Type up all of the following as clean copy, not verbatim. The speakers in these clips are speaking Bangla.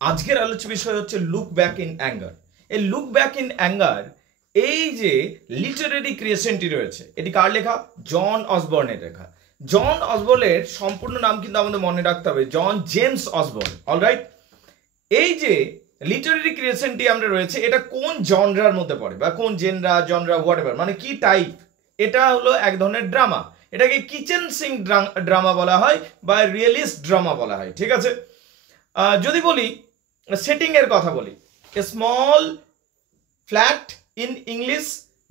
আজকের আলোচ্য বিষয় হচ্ছে লুক ব্যাক ইন অ্যাঙ্গার। এই লুক ব্যাক ইন অ্যাঙ্গার এই যে লিটারেরি ক্রিয়েশনটি রয়েছে, এটি কার লেখা? জন অসবর্নের লেখা। জন অসবর্নের সম্পূর্ণ নাম কিন্তু আমাদের মনে রাখতে হবে, জন জেমস অসবর্ন। অলরাইট, এই যে লিটারেরি ক্রিয়েশনটি আমরা রয়েছে, এটা কোন জনরার মধ্যে পড়ে বা কোন জনরা হোয়াটএভার, মানে কি টাইপ? এটা হলো এক ধরনের ড্রামা। এটাকে কিচেন সিঙ্ক ড্রামা বলা হয় বা রিয়েলিস্ট ড্রামা বলা হয়। ঠিক আছে, যদি বলি সেটিং এর কথা বলি, a small flat in English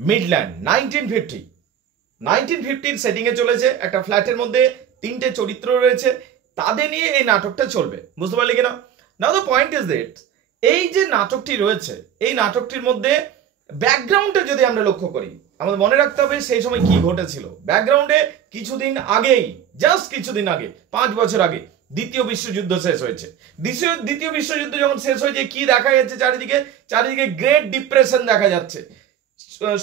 Midland 1950 setting এ চলেছে। একটা ফ্ল্যাটের মধ্যে তিনটে চরিত্র রয়েছে, তাদের নিয়ে এই নাটকটা চলবে। বুঝতে পারলি কিনা? নাও দ্য পয়েন্ট ইজ দ্যাট এই যে নাটকটি রয়েছে, এই নাটকটির মধ্যে ব্যাকগ্রাউন্ডে যদি আমরা লক্ষ্য করি, আমাদের মনে রাখতে হবে সেই সময় কি ঘটেছিল। ব্যাকগ্রাউন্ডে কিছুদিন আগেই, জাস্ট কিছুদিন আগে, 5 বছর আগে দ্বিতীয় বিশ্বযুদ্ধ শেষ হয়েছে। দ্বিতীয় বিশ্বযুদ্ধ যখন শেষ হয়েছে, কি দেখা যাচ্ছে? চারিদিকে গ্রেট ডিপ্রেশন দেখা যাচ্ছে।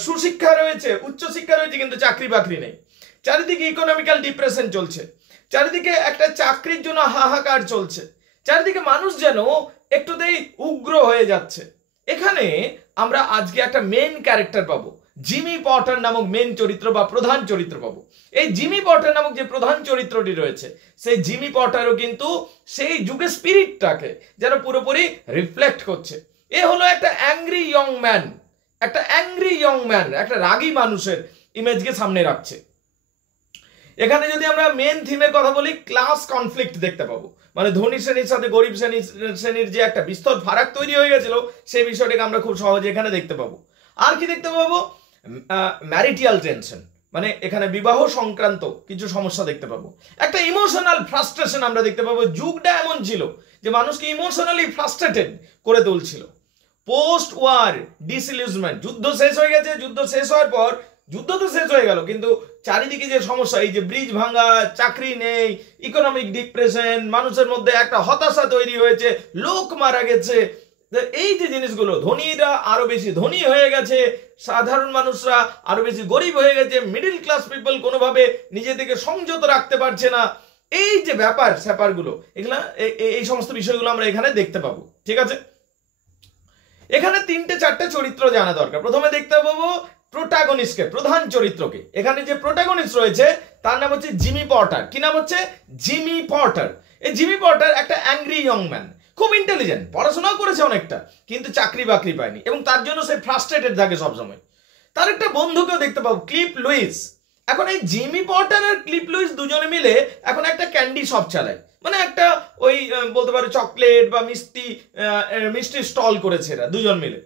সুশিক্ষা রয়েছে, উচ্চশিক্ষা রয়েছে, কিন্তু চাকরি বাকরি নেই। চারিদিকে ইকোনমিক্যাল ডিপ্রেশন চলছে, চারিদিকে একটা চাকরির জন্য হাহাকার চলছে, চারিদিকে মানুষ যেন একটুতেই উগ্র হয়ে যাচ্ছে। এখানে আমরা আজকে একটা মেন ক্যারেক্টার পাবো, জিমি পটার নামক মেন চরিত্র বা প্রধান চরিত্র পাবো। এই জিমি পটার নামক যে প্রধান চরিত্রটি রয়েছে, সেই জিমি পটারও কিন্তু সেই যুগের স্পিরিটটাকে যেন পুরোপুরি রিফ্লেক্ট করছে। এ হলো একটা অ্যাংরি ইয়ং ম্যান, একটা রাগী মানুষের ইমেজকে সামনে রাখছে। এখানে যদি আমরা মেন থিমের কথা বলি, ক্লাস কনফ্লিক্ট দেখতে পাবো, মানে ধনী শ্রেণীর সাথে গরিব শ্রেণীর যে একটা বিস্তর ফারাক তৈরি হয়ে গেছিল, সেই বিষয়টাকে আমরা খুব সহজে এখানে দেখতে পাবো। আর কি দেখতে পাবো? ম্যারিটাল টেনশন, মানে এখানে বিবাহ সংক্রান্ত কিছু সমস্যা দেখতে পাবো। একটা ইমোশনাল ফ্রাস্ট্রেশন আমরা দেখতে পাবো। যুগটা এমন ছিল যে মানুষকে ইমোশনালি ফ্রাস্ট্রেটেড করে তুলছিল। পোস্ট ওয়ার ডিসইলিউজমেন্ট, যুদ্ধ শেষ হয়ে গেছে, যুদ্ধ শেষ হওয়ার পর, যুদ্ধ তো শেষ হয়ে গেল, কিন্তু চারিদিকে যে সমস্যা, এই যে ব্রিজ ভাঙা, চাকরি নেই, ইকোনমিক ডিপ্রেশন, মানুষের মধ্যে একটা হতাশা তৈরি হয়েছে, লোক মারা গেছে, এই যে জিনিসগুলো, ধনীরা আরো বেশি ধনী হয়ে গেছে, সাধারণ মানুষরা আরো বেশি গরিব হয়ে গেছে, মিডিল ক্লাস পিপল কোনোভাবে নিজেদেরকে সংযত রাখতে পারছে না, এই যে ব্যাপার স্যাপারগুলো, এগুলা এই সমস্ত বিষয়গুলো আমরা এখানে দেখতে পাবো। ঠিক আছে, এখানে 3-4টে চরিত্র জানা দরকার। প্রথমে দেখতে পাবো প্রোটাগনিস্টকে, প্রধান চরিত্রকে। এখানে যে প্রোটাগনিস্ট রয়েছে তার নাম হচ্ছে জিমি পটার। কি নাম হচ্ছে? Jimmy Potter. এই জিমি পটার একটা অ্যাংরি ইয়ং ম্যান, খুব ইন্টেলিজেন্ট, পড়াশোনাও করেছে অনেকটা, কিন্তু চাকরি বাকরি পায়নি এবং তার জন্য সে ফ্রাস্ট্রেটেড থাকে সবসময়। তার একটা বন্ধুকেও দেখতে পাবো, ক্লিপ লুইস। এখন এই জিমি পটার আর ক্লিপ লুইস দুজনে মিলে এখন একটা ক্যান্ডি শপ চালায়, মানে একটা ওই বলতে পারো চকলেট বা মিষ্টি স্টল করেছে এরা দুজন মিলে।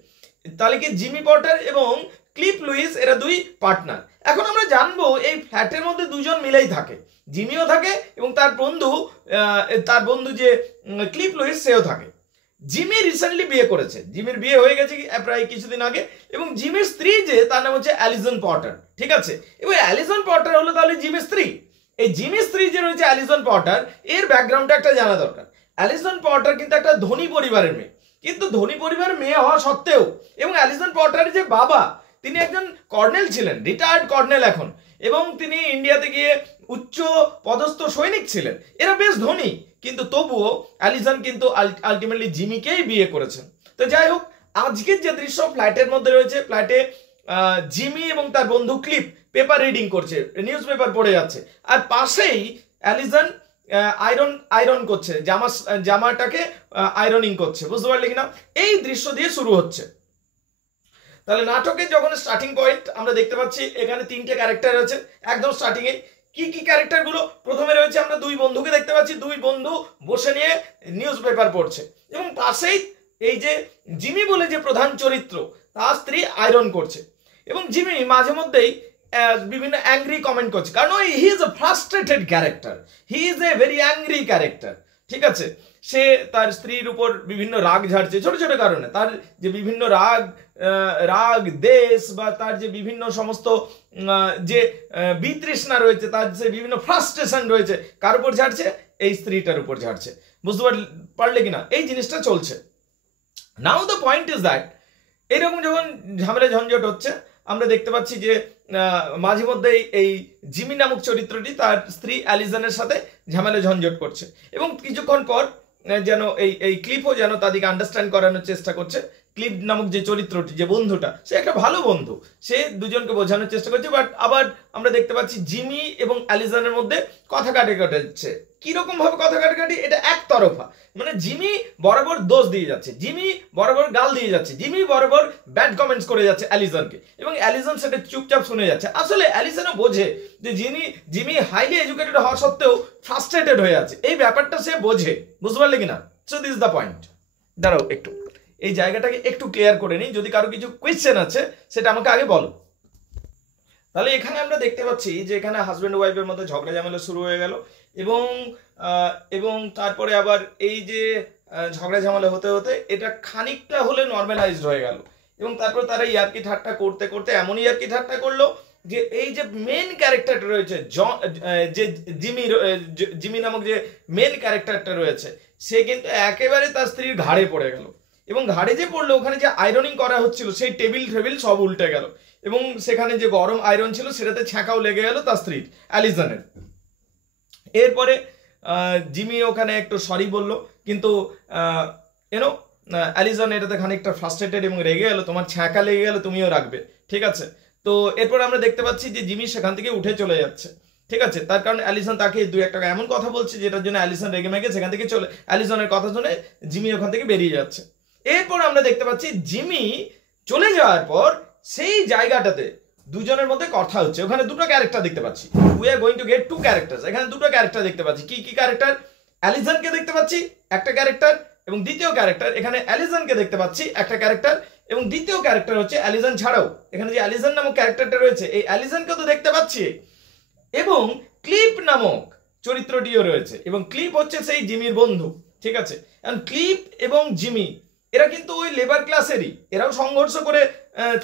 তাহলে কি জিমি পটার এবং ক্লিপ লুইস এরা দুই পার্টনার। এখন আমরা জানবো এই ফ্ল্যাটের মধ্যে দুজন মিলেই থাকে, জিমিও থাকে এবং তার বন্ধু যে ক্লিপ লুইস সেও থাকে। জিমি রিসেন্টলি বিয়ে করেছে, জিমির বিয়ে হয়ে গেছে প্রায় কিছুদিন আগে, এবং জিমির স্ত্রী যে তার নাম হচ্ছে অ্যালিসন পটার। ঠিক আছে, এবং অ্যালিসন পটার হলো তাহলে জিমির স্ত্রী। এই জিমির স্ত্রী যে রয়েছে অ্যালিসন পটার, এর ব্যাকগ্রাউন্ডটা একটা জানা দরকার। অ্যালিসন পটার কিন্তু একটা ধনী পরিবারের মেয়ে, কিন্তু ধনী পরিবারের মেয়ে হওয়া সত্ত্বেও, এবং অ্যালিসন পটারের যে বাবা, তিনি একজন কর্নেল ছিলেন, রিটায়ার্ড কর্নেল এখন, এবং তিনি ইন্ডিয়াতে গিয়ে উচ্চ পদস্থ সৈনিক ছিলেন। এরা বেশ ধনী, কিন্তু তবুও অ্যালিসন কিন্তু আলটিমেটলি জিমিকেই বিয়ে করেছেন। তো যাই হোক, আজকের যে দৃশ্য ফ্ল্যাটের মধ্যে রয়েছে, ফ্ল্যাটে জিমি এবং তার বন্ধু ক্লিপ পেপার রিডিং করছে, নিউজ পেপার পড়ে যাচ্ছে, আর পাশেই অ্যালিসন আয়রন করছে, জামাটাকে আয়রনিং করছে। বুঝতে পারলে কিনা? এই দৃশ্য দিয়ে শুরু হচ্ছে। তাহলে নাটকের যখন স্টার্টিং পয়েন্ট আমরা দেখতে পাচ্ছি, এখানে 3টে ক্যারেক্টার রয়েছে একদম স্টার্টিং এ। কি ক্যারেক্টার গুলো? প্রথমে রয়েছে আমরা দুই বন্ধুকে দেখতে পাচ্ছি, দুই বন্ধু বসে নিয়ে নিউজ পেপার পড়ছে, এবং পাশেই এই যে জিমি বলে যে প্রধান চরিত্র, তার স্ত্রী আয়রন করছে, এবং জিমি মাঝে মধ্যেই বিভিন্ন অ্যাংরি কমেন্ট করছে, কারণ he is a frustrated character, he is a very angry character. ঠিক আছে, সে তার স্ত্রীর উপর বিভিন্ন রাগ ঝাড়ছে ছোট ছোট কারণে, তার যে বিভিন্ন রাগ দেশ বা তার যে বিভিন্ন সমস্ত যে বিতৃষ্ণা রয়েছে, তার যে বিভিন্ন ফ্রাস্ট্রেশন রয়েছে, কার উপর ঝাড়ছে? এই স্ত্রীটার উপর ঝাড়ছে। বুঝতে পারলে কিনা? এই জিনিসটা চলছে। নাও দ্য পয়েন্ট ইজ দ্যাট এইরকম যখন ঝামেলা ঝঞ্ঝট হচ্ছে, আমরা দেখতে পাচ্ছি যে মাঝে মধ্যে এই জিমি নামক চরিত্রটি তার স্ত্রী অ্যালিসনের সাথে ঝামেলা ঝঞ্ঝট করছে, এবং কিছুক্ষণ পর যেন এই ক্লিপও যেন তাদেরকে আন্ডারস্ট্যান্ড করানোর চেষ্টা করছে। ক্লিপ নামক যে চরিত্রটি, যে বন্ধুটা, সে একটা ভালো বন্ধু, সে দুজনকে বোঝানোর চেষ্টা করছে। বাট আবার আমরা দেখতে পাচ্ছি জিমি এবং অ্যালিসনের মধ্যে কথা কাটাকাটি হচ্ছে। কিরকম ভাবে কথা কাটাকাটি? এটা একতরফা, মানে জিমি বরাবর দোষ দিয়ে যাচ্ছে, জিমি বরাবর গাল দিয়ে যাচ্ছে, জিমি বরাবর ব্যাড কমেন্টস করে যাচ্ছে অ্যালিসনকে, এবং অ্যালিসন সেটা চুপচাপ শুনে যাচ্ছে। আসলে অ্যালিসনও বোঝে যে জিমি হাইলি এডুকেটেড হওয়া সত্ত্বেও ফ্রাস্ট্রেটেড হয়ে আছে, এই ব্যাপারটা সে বোঝে। বুঝতে পারলে কিনা? So this the point. দাঁড়াও একটু এই জায়গাটাকে একটু ক্লিয়ার করে নিই, যদি কারো কিছু কোয়েশ্চেন আছে সেটা আমাকে আগে বলো। তাহলে এখানে আমরা দেখতে পাচ্ছি যে এখানে হাজব্যান্ড ওয়াইফের মধ্যে ঝগড়া ঝামেলা শুরু হয়ে গেল, এবং তারপরে আবার এই যে ঝগড়া ঝামেলা হতে হতে এটা খানিকটা হলে নর্মালাইজড হয়ে গেল, এবং তারপর তারা ইয়ার্কি ঠাট্টা করতে করতে এমন ইয়ার্কি ঠাট্টা করলো যে এই যে মেন ক্যারেক্টারটা রয়েছে, যে জিমি নামক যে মেন ক্যারেক্টারটা রয়েছে, সে কিন্তু একেবারে তার স্ত্রীর ঘাড়ে পড়ে গেল, এবং ঘাড়ে যে পড়লো ওখানে যে আয়রনিং করা হচ্ছিল সেই টেবিল সব উল্টে গেল, এবং সেখানে যে গরম আয়রন ছিল সেটাতে ছ্যাঁকাও লেগে গেল তার স্ত্রীর, অ্যালিসনের। এরপরে জিমি ওখানে একটু সরি বললো, কিন্তু অ্যালিসন এটাতে খানিকটা ফ্রাস্ট্রেটেড এবং রেগে গেল, তোমার ছ্যাঁকা লেগে গেল তুমিও রাখবে, ঠিক আছে। তো এরপর আমরা দেখতে পাচ্ছি যে জিমি সেখান থেকে উঠে চলে যাচ্ছে, ঠিক আছে। তার কারণে অ্যালিসন তাকে দুই একটা এমন কথা বলছে যেটার জন্য অ্যালিসন রেগে মেগে সেখান থেকে অ্যালিসনের কথা শুনে জিমি ওখান থেকে বেরিয়ে যাচ্ছে। এরপর আমরা দেখতে পাচ্ছি জিমি চলে যাওয়ার পর সেই জায়গাটাতে দুজনের মধ্যে কথা হচ্ছে। ওখানে দুটো ক্যারেক্টার দেখতে পাচ্ছি, we are going to get two characters. এখানে দুটো ক্যারেক্টার দেখতে পাচ্ছি। কি কি ক্যারেক্টার? অ্যালিসনকে দেখতে পাচ্ছি একটা ক্যারেক্টার, এবং দ্বিতীয় ক্যারেক্টার এখানে অ্যালিসনকে দেখতে পাচ্ছি একটা ক্যারেক্টার, এবং দ্বিতীয় ক্যারেক্টার হচ্ছে অ্যালিসন ছাড়াও এখানে যে অ্যালিসন নামক ক্যারেক্টারটা রয়েছে, এই অ্যালিসনকে তো দেখতে পাচ্ছি, এবং ক্লিপ নামক চরিত্রটিও রয়েছে, এবং ক্লিপ হচ্ছে সেই জিমির বন্ধু, ঠিক আছে। ক্লিপ এবং জিমি এরা কিন্তু ওই লেবার ক্লাসেরই, এরাও সংঘর্ষ করে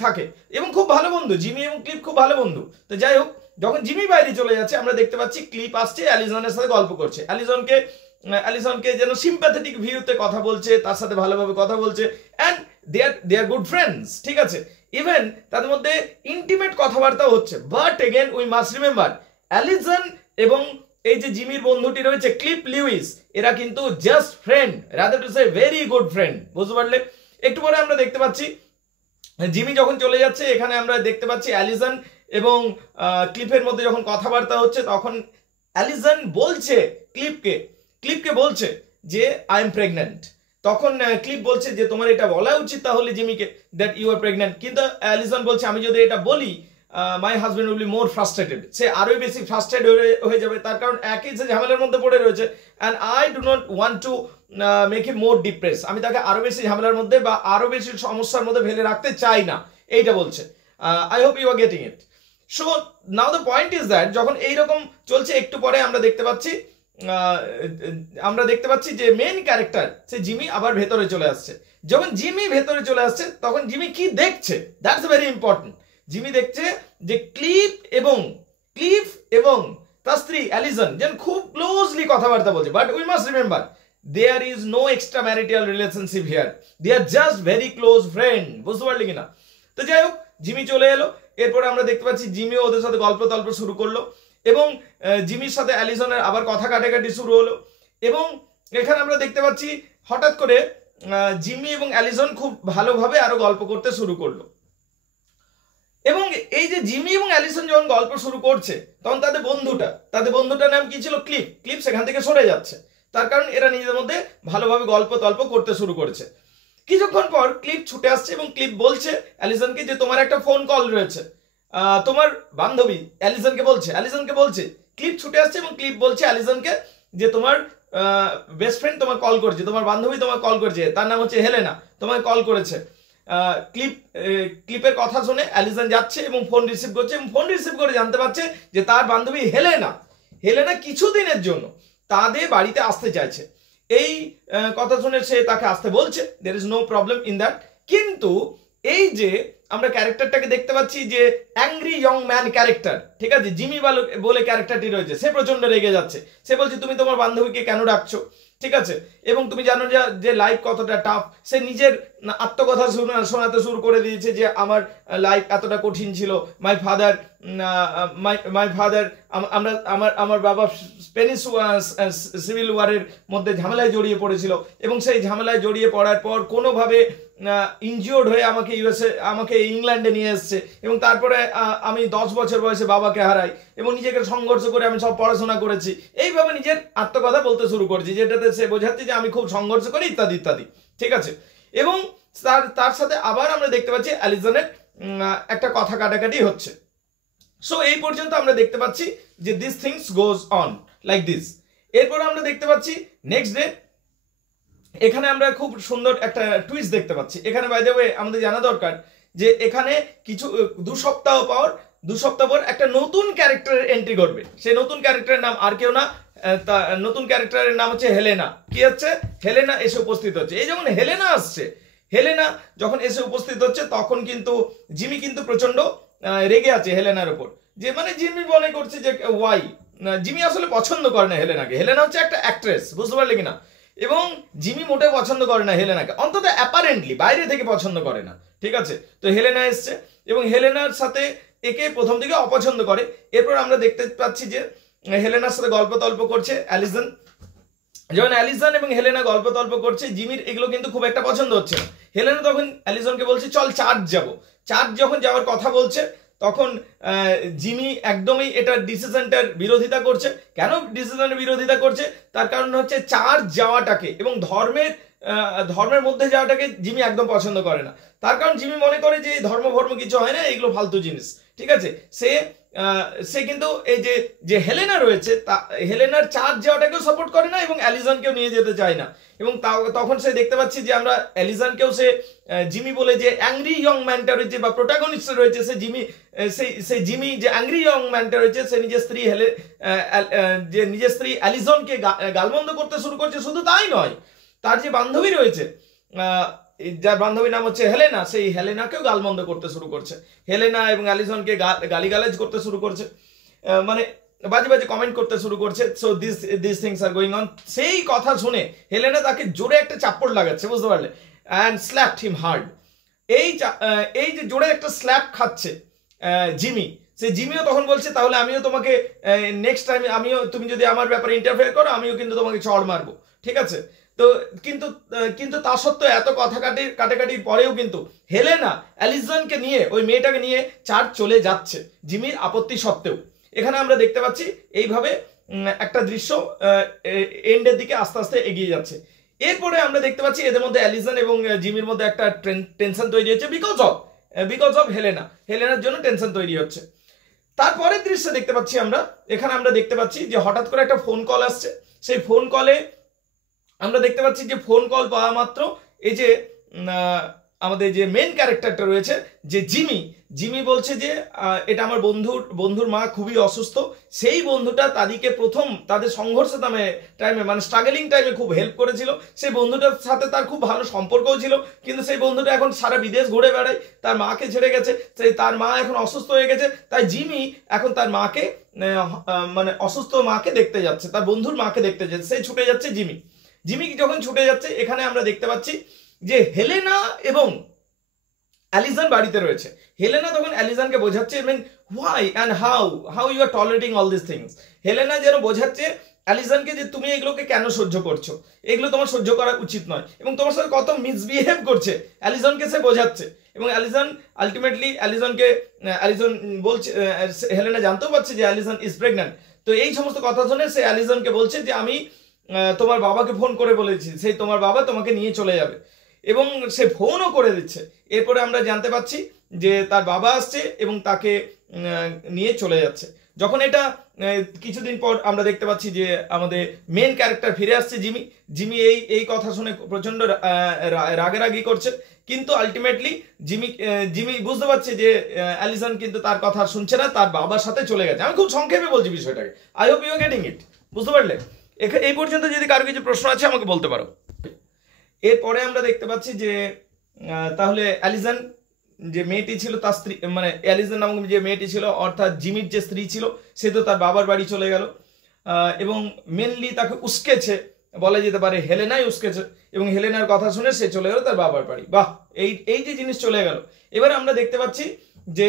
থাকে, এবং খুব ভালো বন্ধু। জিমি এবং ক্লিপ খুব ভালো বন্ধু। তো যাই হোক, যখন জিমি বাইরে চলে যাচ্ছে আমরা দেখতে পাচ্ছি ক্লিপ আসছে অ্যালিসনের সাথে গল্প করছে, অ্যালিসনকে যেন সিম্প্যাথেটিক ভিউতে কথা বলছে, তার সাথে ভালোভাবে কথা বলছে, and they are good friends, ঠিক আছে। ইভেন তাদের মধ্যে ইন্টিমেট কথাবার্তাও হচ্ছে। But again we must remember, Allison এবং এই যে জিমির বন্ধুটি রয়েছে ক্লিপ লিউইস, এরা কিন্তু just friend, rather to say very good friend. বুঝতে পারলে? একটু পরে আমরা দেখতে পাচ্ছি জিমি যখন চলে যাচ্ছে, এখানে আমরা দেখতে পাচ্ছি অ্যালিসন এবং ক্লিপের মধ্যে যখন কথাবার্তা হচ্ছে, তখন অ্যালিসন বলছে ক্লিপকে বলছে যে আই এম প্রেগন্যান্ট। তখন ক্লিপ বলছে যে তোমার এটা বলা উচিত তাহলে জিমিকে, দ্যাট ইউ আর প্রেগন্যান্ট। কিন্তু অ্যালিসন বলছে আমি যদি এটা বলি my husband will be more frustrated, সে আরোই বেশি ফ্রাস্ট্রেট হয়ে যাবে, তার কারণ একই যে ঝামেলার মধ্যে পড়ে রয়েছে, and I do not want to make him more depress, আমি তাকে আরো বেশি ঝামেলার মধ্যে বা আরো বেশি সমস্যার মধ্যে ফেলে রাখতে চাই না, এইটা বলছে। I hope you are getting it. So now the point is that যখন এইরকম চলছে, একটু পরে আমরা দেখতে পাচ্ছি যে মেন ক্যারেক্টার সে জিমি আবার ভেতরে চলে আসছে। যখন জিমি ভেতরে চলে আসছে তখন জিমি কি দেখছে? That's very important. জিমি দেখছে যে ক্লিপ এবং তার স্ত্রী অ্যালিসন যেন খুব ক্লোজলি কথাবার্তা বলছে। But we must remember there is no extra marital relationship here, they are just very close friend. বুঝতে পারলি কিনা? তো যাই হোক, জিমি চলে এলো। এরপরে আমরা দেখতে পাচ্ছি জিমিও ওদের সাথে গল্প শুরু করলো, এবং জিমির সাথে অ্যালিসনের আবার কথা কাটাকাটি শুরু হলো, এবং এখানে আমরা দেখতে পাচ্ছি হঠাৎ করে জিমি এবং অ্যালিসন খুব ভালোভাবে আরো গল্প করতে শুরু করলো। এবং এই যে জিমি এবং অ্যালিসন যখন গল্প শুরু করছে তখন তাদের বন্ধুটার নাম কি ছিল? ক্লিপ সেখান থেকে সরে যাচ্ছে, তার কারণ এরা নিজেদের মধ্যে ভালোভাবে গল্প করতে শুরু করেছে। কিছুক্ষণ পর ক্লিপ ছুটে আসছে এবং ক্লিপ বলছে অ্যালিসনকে যে তোমার একটা ফোন কল রয়েছে, তোমার বান্ধবী অ্যালিসনকে বলছে। ক্লিপ ছুটে আসছে এবং ক্লিপ বলছে অ্যালিসনকে যে তোমার বেস্ট ফ্রেন্ড তোমার কল করেছে, তোমার বান্ধবী তোমার কল করেছে, তার নাম হচ্ছে হেলেনা, তোমায় কল করেছে। ক্লিপের কথা শুনে অ্যালিসন যাচ্ছে এবং ফোন রিসিভ করছে, এবং ফোন রিসিভ করে জানতে পারছে যে তার বান্ধবী হেলেনা কিছুদিনের জন্য তাদের বাড়িতে আসতে চাইছে। এই কথা শুনে সে তাকে আসতে বলছে, there is no problem in that. কিন্তু এই যে আমরা ক্যারেক্টারটাকে দেখতে পাচ্ছি যে অ্যাংরি ইয়ং ম্যান ক্যারেক্টার, ঠিক আছে, জিমি বলে ক্যারেক্টারটি রয়েছে, সে প্রচন্ড রেগে যাচ্ছে। সে বলছে তুমি তোমার বান্ধবীকে কেন ডাকছো? ঠিক আছে। এবং তুমি জানো যে লাইফ কতটা টাফ, সে নিজের আত্মকথা শোনাতে শুরু করে দিয়েছে যে আমার লাইফ এতটা কঠিন ছিল। মাই ফাদার আমরা আমার বাবা স্প্যানিশ সিভিল ওয়ারের মধ্যে ঝামেলায় জড়িয়ে পড়েছিল, এবং সেই ঝামেলায় জড়িয়ে পড়ার পর কোনোভাবে ইনজিওর্ড হয়ে আমাকে ইংল্যান্ডে নিয়ে এসছে, এবং তারপরে আমি 10 বছর বয়সে বাবাকে হারাই, এবং নিজেকে সংঘর্ষ করে আমি সব পড়াশোনা করেছি। এইভাবে নিজের আত্মকথা বলতে শুরু করছি, যেটাতে সে বোঝাচ্ছে যে আমি খুব সংঘর্ষ করি ইত্যাদি ইত্যাদি। ঠিক আছে। এবং তার সাথে আবার আমরা দেখতে পাচ্ছি অ্যালিসনের একটা কথা কাটাকাটি হচ্ছে। সো এই পর্যন্ত আমরা দেখতে পাচ্ছি যে this things goes on like this. এরপর আমরা দেখতে পাচ্ছি নেক্সট ডে, এখানে আমরা খুব সুন্দর একটা টুইস্ট দেখতে পাচ্ছি। এখানে বাই দ্য ওয়ে আমাদের জানা দরকার যে এখানে কিছু 2 সপ্তাহ পর একটা নতুন ক্যারেক্টারের এন্ট্রি ঘটবে। সেই নতুন ক্যারেক্টারের নাম আর কেউ না, নতুন ক্যারেক্টারের নাম হচ্ছে হেলেনা। কি হচ্ছে? হেলেনা এসে উপস্থিত হচ্ছে। এই যখন হেলেনা আসছে, হেলেনা যখন এসে উপস্থিত হচ্ছে, তখন কিন্তু জিমি কিন্তু প্রচন্ড রেগে আছে হেলেনার উপর। যে মানে জিমি মনে করছে যে ওয়াই, জিমি আসলে পছন্দ করে না হেলেনাকে। হেলেনা হচ্ছে একটা অ্যাক্ট্রেস, বুঝতে পারলে কিনা? এবং জিমি মোটেও পছন্দ করে না হেলেনাকে, অন্তত অ্যাপারেন্টলি বাইরে থেকে পছন্দ করে না। ঠিক আছে। তো হেলেনা এসছে এবং হেলেনার সাথে একে প্রথম দিকে অপছন্দ করে। এরপর আমরা দেখতে পাচ্ছি যে হেলেনার সাথে গল্প তল্প করছে অ্যালিসন। যখন অ্যালিসন এবং হেলেনা গল্প তল্প করছে, জিমির এগুলো কিন্তু খুব একটা পছন্দ হচ্ছে না। হেলেনা তখন অ্যালিসনকে বলছে চল চার্চ যাবো। চার্চ যখন যাওয়ার কথা বলছে, তখন জিমি একদমই এটার ডিসিশনটার বিরোধিতা করছে। কেন ডিসিশনের বিরোধিতা করছে? তার কারণ হচ্ছে চার্চ যাওয়াটাকে এবং ধর্মের মধ্যে যাওয়াটাকে জিমি একদম পছন্দ করে না। তার কারণ জিমি মনে করে যে ধর্ম কিছু হয় না, এগুলো ফালতু জিনিস। ঠিক আছে। সে কিন্তু এই যে হেলেনা রয়েছে, হেলেনার চার্চ যাওয়াটাকেও সাপোর্ট করে না এবং অ্যালিসনকেও নিয়ে যেতে চায় না। এবং তখন সে দেখতে পাচ্ছি যে আমরা অ্যালিসনকেও সে জিমি বলে যে অ্যাংরি ইয়ং ম্যানটা রয়েছে বা প্রোটাগনিস্ট রয়েছে, সেই জিমি যে অ্যাংরি ইয়ং ম্যানটা রয়েছে, সে নিজের স্ত্রী অ্যালিসনকে গালমন্দ করতে শুরু করছে। শুধু তাই নয়, তার যে বান্ধবী রয়েছে, যার বান্ধবীর নাম হচ্ছে হেলেনা, সেই হেলেনাকেও গালমন্দ করতে শুরু করছে। হেলেনা এবং অ্যালিসনকে গালিগালাজ করতে শুরু করছে, মানে বাজে বাজে কমেন্ট করতে শুরু করছে। So this things are going on. সেই কথা শুনে হেলেনা তাকে জোরে একটা চাপড় লাগাচ্ছে, বুঝতে পারলে, অ্যান্ড স্ল্যাপড হিম হার্ড। এই যে জোরে একটা স্ল্যাপ খাচ্ছে জিমি, সেই জিমিও তখন বলছে তাহলে আমিও তোমাকে নেক্সট টাইম তুমি যদি আমার ব্যাপারে ইন্টারফেয়ার করো, আমিও কিন্তু তোমাকে চড় মারবো। ঠিক আছে। তো কিন্তু তা সত্ত্বেও এত কথা কাটাকাটির পরেও কিন্তু হেলেনা অ্যালিসনকে নিয়ে, ওই মেয়েটাকে নিয়ে চার্চ চলে যাচ্ছে জিমির আপত্তি সত্ত্বেও। এখানে আমরা দেখতে পাচ্ছি এইভাবে একটা দৃশ্য এন্ডের দিকে আস্তে আস্তে এগিয়ে যাচ্ছে। এরপরে আমরা দেখতে পাচ্ছি এদের মধ্যে অ্যালিসন এবং জিমির মধ্যে একটা টেনশন তৈরি হচ্ছে বিকজ অফ হেলেনার জন্য টেনশন তৈরি হচ্ছে। তারপরের দৃশ্যে দেখতে পাচ্ছি এখানে আমরা দেখতে পাচ্ছি যে হঠাৎ করে একটা ফোন কল আসছে। সেই ফোন কলে আমরা দেখতে পাচ্ছি যে ফোন কল পাওয়া মাত্র এই যে আমাদের যে মেন ক্যারেক্টারটা রয়েছে, যে জিমি বলছে যে এটা আমার বন্ধুর মা খুবই অসুস্থ। সেই বন্ধুটা তাদের সংঘর্ষ টাইমে মানে স্ট্রাগলিং টাইমে খুব হেল্প করেছিল। সেই বন্ধুটার সাথে তার খুব ভালো সম্পর্কও ছিল, কিন্তু সেই বন্ধুটা এখন সারা বিদেশ ঘুরে বেড়ায়, তার মাকে ছেড়ে গেছে। তার মা এখন অসুস্থ হয়ে গেছে, তাই জিমি এখন তার মাকে মানে অসুস্থ মাকে দেখতে যাচ্ছে, তার বন্ধুর মাকে দেখতে যাচ্ছে। সেই ছুটে যাচ্ছে জিমি যখন ছুটে যাচ্ছে, এখানে আমরা দেখতে পাচ্ছি যে হেলেনা এবং অ্যালিসন বাড়িতে রয়েছে। হেলেনা তখন অ্যালিসনকে বোঝাচ্ছে why and how you are tolerating all this things. Helena যেন বোঝাচ্ছে অ্যালিসনকে যে তুমি এগুলোকে কেন সহ্য করছো, এগুলো তোমার সহ্য করা উচিত নয়, এবং তোমার সাথে কত মিসবিহেভ করছে অ্যালিসনকে সে বোঝাচ্ছে। এবং আলটিমেটলি অ্যালিসন বলছে, হেলেনা জানতেও পারছে যে অ্যালিসন ইজ প্রেগন্যান্ট। তো এই সমস্ত কথা শুনে সে অ্যালিসনকে বলছে যে আমি তোমার বাবাকে ফোন করে বলেছি, সেই তোমার বাবা তোমাকে নিয়ে চলে যাবে, এবং সে ফোনও করে দিচ্ছে। এরপরে আমরা জানতে পাচ্ছি যে তার বাবা আসছে এবং তাকে নিয়ে চলে যাচ্ছে। যখন এটা কিছুদিন পর আমরা দেখতে পাচ্ছি যে আমাদের মেন ক্যারেক্টার ফিরে আসছে জিমি এই কথা শুনে প্রচন্ড রাগারাগি করছে, কিন্তু আলটিমেটলি জিমি বুঝতে পারছে যে অ্যালিসন কিন্তু তার কথা শুনছে না, তার বাবার সাথে চলে গেছে। আমি খুব সংক্ষেপে বলছি বিষয়টাকে, I hope you are getting it, বুঝতে পারলে? এই পর্যন্ত যদি কারো কিছু প্রশ্ন আছে আমাকে বলতে পারো। এরপরে আমরা দেখতে পাচ্ছি যে তাহলে অ্যালিসন যে মেয়েটি ছিল তার স্ত্রী, মানে অ্যালিসন নামক যে মেয়েটি ছিল অর্থাৎ জিমির যে স্ত্রী ছিল, সে তো তার বাবার বাড়ি চলে গেল এবং মেনলি তাকে উস্কেছে বলা যেতে পারে হেলেনাই উস্কেছে এবং হেলেনার কথা শুনে সে চলে গেল তার বাবার বাড়ি। বাহ, এই যে জিনিস চলে গেল। এবারে আমরা দেখতে পাচ্ছি যে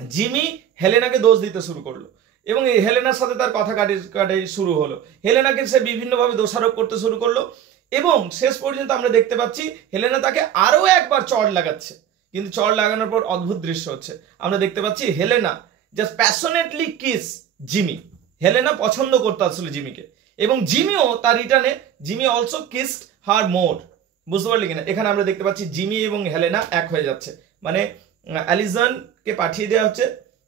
জিমি হেলেনাকে দোষ দিতে শুরু করলো এবং এই হেলেনার সাথে তার কথা কাটাকাটি শুরু হলো। হেলেনাকে সে বিভিন্নভাবে দোষারোপ করতে শুরু করলো এবং শেষ পর্যন্ত আমরা দেখতে পাচ্ছি হেলেনা তাকে আরো একবার চড় লাগাচ্ছে। কিন্তু চড় লাগানোর পর অদ্ভুত দৃশ্য হচ্ছে, আমরা দেখতে পাচ্ছি Helena just passionately kiss Jimmy. Helena পছন্দ করতে আসলে জিমিকে এবং জিমিও তার রিটার্নে জিমি অলসো কিসড হার মোর। বুঝতে পারলি কিনা? এখানে আমরা দেখতে পাচ্ছি জিমি এবং হেলেনা এক হয়ে যাচ্ছে, মানে অ্যালিজনকে পাঠিয়ে দেওয়া হচ্ছে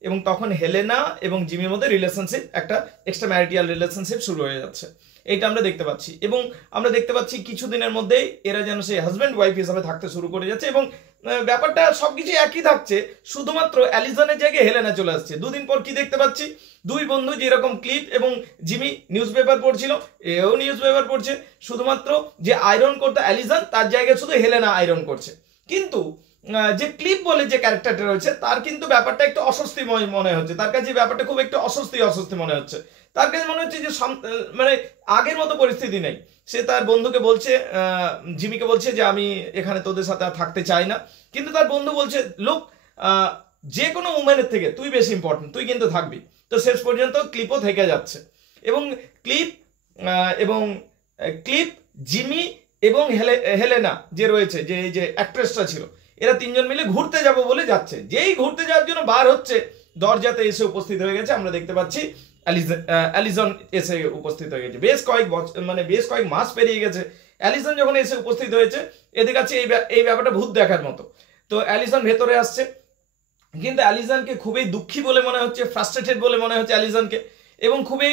এবং তখন হেলেনা এবং জিমির মধ্যে রিলেশনশিপ, একটা এক্সট্রা ম্যারিটাল রিলেশনশিপ শুরু হয়ে যাচ্ছে। এইটা আমরা দেখতে পাচ্ছি এবং আমরা দেখতে পাচ্ছি কিছুদিনের মধ্যেই এরা যেন সেই হাজব্যান্ড ওয়াইফ হিসাবে থাকতে শুরু করে যাচ্ছে এবং ব্যাপারটা সবকিছু একই থাকছে, শুধুমাত্র অ্যালিজনের জায়গায় হেলেনা চলে আসছে। দুদিন পর কি দেখতে পাচ্ছি, দুই বন্ধু যেরকম ক্লিপ এবং জিমি নিউজ পেপার পড়ছিল, এও নিউজ পেপার পড়ছে, শুধুমাত্র যে আয়রন করতে অ্যালিজন তার জায়গায় শুধু হেলেনা আয়রন করছে। কিন্তু যে ক্লিপ বলে যে ক্যারেক্টারটা রয়েছে তার কিন্তু ব্যাপারটা একটু অস্বস্তিময় মনে হচ্ছে, তার কাছে ব্যাপারটা খুব একটু অস্বস্তি মনে হচ্ছে। তার কাছে মনে হচ্ছে যে মানে আগের মতো পরিস্থিতি নেই। সে তার বন্ধুকে বলছে, জিমিকে বলছে যে আমি এখানে তোদের সাথে আর থাকতে চাই না, কিন্তু তার বন্ধু বলছে লোক যে কোনো উমেনের থেকে তুই বেশি ইম্পর্টেন্ট, তুই কিন্তু থাকবি। তো শেষ পর্যন্ত ক্লিপও থেকে যাচ্ছে এবং ক্লিপ জিমি এবং হেলেনা যে রয়েছে, যে অ্যাক্ট্রেসটা ছিল, এরা তিনজন মিলে ঘুরতে যাব বলে যাচ্ছে। যেই ঘুরতে যাওয়ার জন্য বার হচ্ছে দরজাতে এসে উপস্থিত হয়ে গেছে, আমরা দেখতে পাচ্ছি অ্যালিজন এসে উপস্থিত হয়ে গেছে। বেশ কয়েক মাস পেরিয়ে গেছে। অ্যালিজন যখন এসে উপস্থিত হয়েছে এদের কাছে এই ব্যাপারটা ভূত দেখার মতো। তো অ্যালিজন ভেতরে আসছে, কিন্তু অ্যালিজনকে খুবই দুঃখী বলে মনে হচ্ছে, ফ্রাস্ট্রেটেড বলে মনে হচ্ছে অ্যালিজনকে, এবং খুবই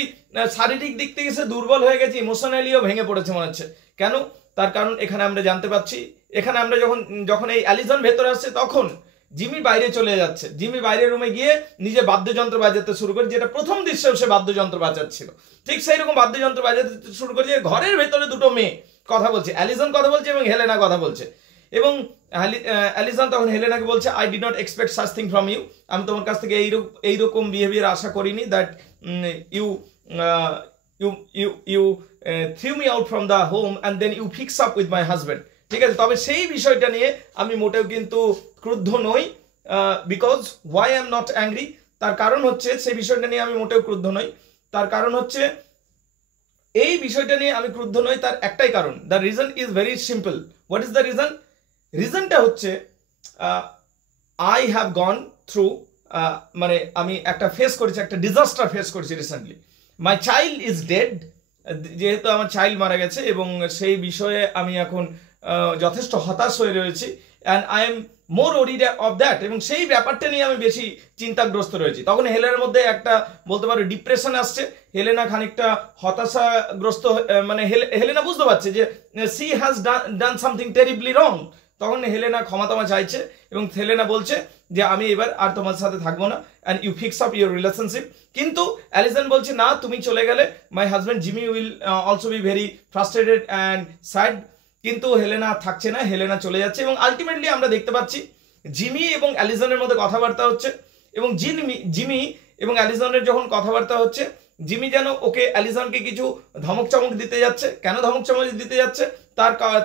শারীরিক দিক থেকে সে দুর্বল হয়ে গেছে, ইমোশনালিও ভেঙে পড়েছে মনে হচ্ছে। কেন? তার কারণ এখানে আমরা জানতে পাচ্ছি, এখানে আমরা যখন এই অ্যালিজন ভেতরে আসছে তখন জিমি বাইরে চলে যাচ্ছে। জিমি বাইরের রুমে গিয়ে নিজে বাদ্যযন্ত্র বাজাতে শুরু করে, যেটা প্রথম দৃশ্যেও সে বাদ্যযন্ত্র বাজাচ্ছিল, ঠিক সেই রকম বাদ্যযন্ত্র বাজাতে শুরু করেছে। ঘরের ভেতরে দুটো মেয়ে কথা বলছে, অ্যালিজন কথা বলছে এবং হেলেনা কথা বলছে। এবং অ্যালিজন তখন হেলেনাকে বলছে, I did not expect such thing from you, আমি তোমার কাছ থেকে এইরকম বিহেভিয়ার আশা করিনি, that you threw me out from the home and then you fix up with my husband। ঠিক আছে, তবে সেই বিষয়টা নিয়ে আমি মোটেও কিন্তু ক্রুদ্ধ নই, because Y I am not angry, তার কারণ হচ্ছে সেই বিষয়টা নিয়ে আমি মোটেও ক্রুদ্ধ নই। তার কারণ হচ্ছে এই বিষয়টা নিয়ে আমি ক্রুদ্ধ নই, তার একটাই কারণ, the reason is very simple. What is the reason? রিজনটা হচ্ছে আই হ্যাভ গন থ্রু, মানে আমি একটা ডিজাস্টার ফেস করেছি recently. My child is dead, যেহেতু আমার চাইল্ড মারা গেছে এবং সেই বিষয়ে আমি এখন যথেষ্ট হতাশ হয়ে রয়েছি, and I am more worried of that, এবং সেই ব্যাপারটা নিয়ে আমি বেশি চিন্তাগ্রস্ত রয়েছি। তখন হেলেনার মধ্যে একটা বলতে পারো ডিপ্রেশন আসছে, হেলেনা খানিকটা হতাশাগ্রস্ত, মানে হেলেনা বুঝতে পারছে যে she has done something terribly wrong. তখন হেলেনা ক্ষমা চাইছে এবং হেলেনা বলছে যে আমি এবার আর তোমার সাথে থাকবো না, and you fix up your relationship. কিন্তু অ্যালিজন বলছে না, তুমি চলে গেলে my husband Jimmy will also be very frustrated and sad. কিন্তু হেলেনা থাকছে না, হেলেনা চলে যাচ্ছে এবং আলটিমেটলি আমরা দেখতে পাচ্ছি জিমি এবং অ্যালিজনের মধ্যে কথাবার্তা হচ্ছে এবং জিমি এবং অ্যালিজনের যখন কথাবার্তা হচ্ছে, জিমি যেন ওকে অ্যালিজনকে কিছু ধমক চমক দিতে যাচ্ছে। কেন ধমক চমক দিতে যাচ্ছে?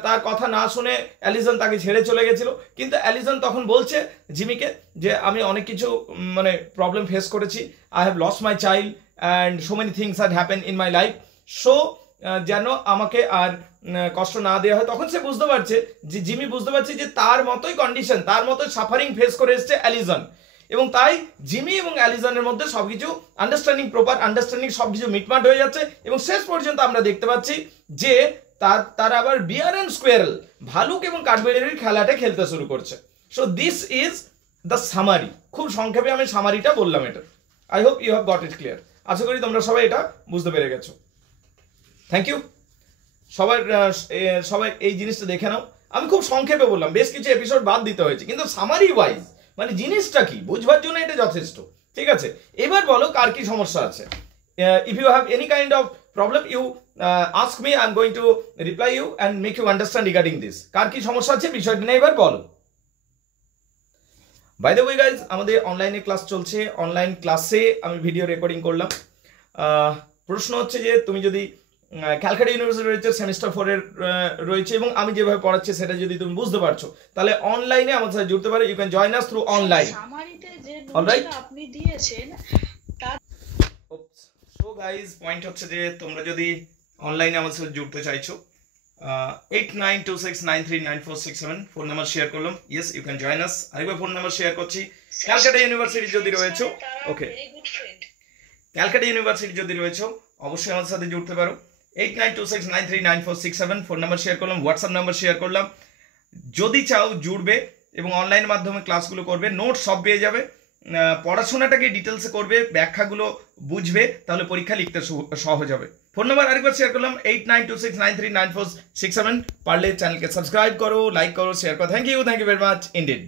তার কথা না শুনে অ্যালিজন তাকে ছেড়ে চলে গেছিল, কিন্তু অ্যালিজন তখন বলছে জিমিকে যে আমি অনেক কিছু মানে প্রবলেম ফেস করেছি, I have lost my child and so many things had happen in my life, so যেন আমাকে আর কষ্ট না দেওয়া হয়। তখন সে বুঝতে পারছে যে জিমি বুঝতে পারছে যে তার মতোই কন্ডিশন, তার মতোই সাফারিং ফেস করে এসছে অ্যালিজন, এবং তাই জিমি এবং অ্যালিজনের মধ্যে সবকিছু প্রপার আন্ডারস্ট্যান্ডিং সবকিছু মিটমাট হয়ে যাচ্ছে এবং শেষ পর্যন্ত আমরা দেখতে পাচ্ছি যে তারা আবার বিয়ার অ্যান্ড স্কোয়ারেল, ভালুক এবং কাঠবিড়ালির খেলাটা খেলতে শুরু করছে। So this is the summary. খুব সংক্ষেপে আমি সামারিটা বললাম এটা। I hope you have got it clear. আশা করি তোমরা সবাই এটা বুঝতে পেরে গেছো। Thank you. সবাই এই জিনিসটা দেখে নাও। আমি খুব সংক্ষেপে বললাম, বেশ কিছু এপিসোড বাদ দিতে হয়েছে, কিন্তু সামারি ওয়াইজ মানে জিনিসটা কি বুঝবার জন্য এটা যথেষ্ট। ঠিক আছে, এবার বলো কার কি সমস্যা আছে। If you have any kind of problem you ask me, I am going to reply you and make you understand regarding this. কার কি সমস্যা আছে বিষয়টা নিয়ে এবার বলো। বাই দ্য ওয়ে গাইজ, আমাদের অনলাইনে ক্লাস চলছে। অনলাইন ক্লাসে আমি ভিডিও রেকর্ডিং করলাম। প্রশ্ন হচ্ছে যে তুমি যদি ক্যালকাটা ইউনিভার্সিটি রয়েছে, সেমিস্টার 4 এর রয়েছে, এবং আমি যেভাবে পড়াচ্ছি সেটা যদি তুমি বুঝতে পারছো তাহলে অনলাইনে আমার সাথে জুড়তে পারো। You can join us through online. সামারিতে যে অলরাইট, নোটসটা আপনি দিয়েছেন তার সো গাইজ পয়েন্ট হচ্ছে যে তোমরা যদি অনলাইনে আমার সাথে জুড়তে চাইছো 8926939467 ফোন নাম্বার শেয়ার করলাম। Yes, you can join us. আরেকবার ফোন নাম্বার শেয়ার করছি। ক্যালকাটা ইউনিভার্সিটি যদি রয়েছো, ওকে, ক্যালকাটা ইউনিভার্সিটি যদি রয়েছো অবশ্যই আমাদের সাথে জুড়তে পারো। 8926939467 ফোন নাম্বার শেয়ার করলাম, হোয়াটসঅ্যাপ নাম্বার শেয়ার করলাম। যদি চাও জুড়বে এবং অনলাইনের মাধ্যমে ক্লাসগুলো করবে, নোট সব পেয়ে যাবে, পড়াশোনাটাকে ডিটেলসে করবে, ব্যাখ্যাগুলো বুঝবে, তাহলে পরীক্ষা লিখতে সহজ হবে। ফোন নাম্বার আরেকবার শেয়ার করলাম 8926939467। পারলে চ্যানেলকে সাবস্ক্রাইব করো, লাইক করো, শেয়ার করো। Thank you very much indeed.